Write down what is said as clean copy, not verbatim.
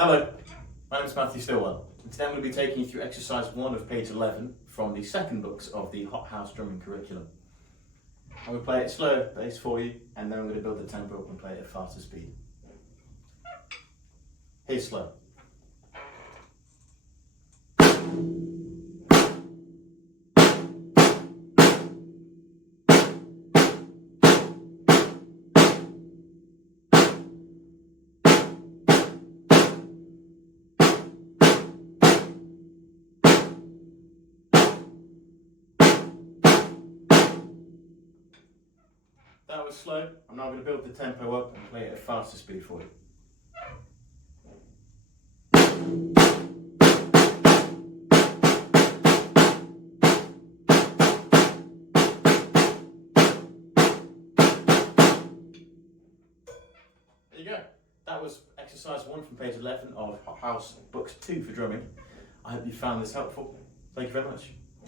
Hello, my name is Matthew Stillwell, and today I'm going to be taking you through exercise 1 of page 11 from the second books of the Hot House Drumming curriculum. I'm going to play it at slow pace for you, and then I'm going to build the tempo up and play it at faster speed. Here's slow. That was slow. I'm now going to build the tempo up and play it at faster speed for you. There you go. That was exercise 1 from page 11 of Hot House Books 2 for drumming. I hope you found this helpful. Thank you very much.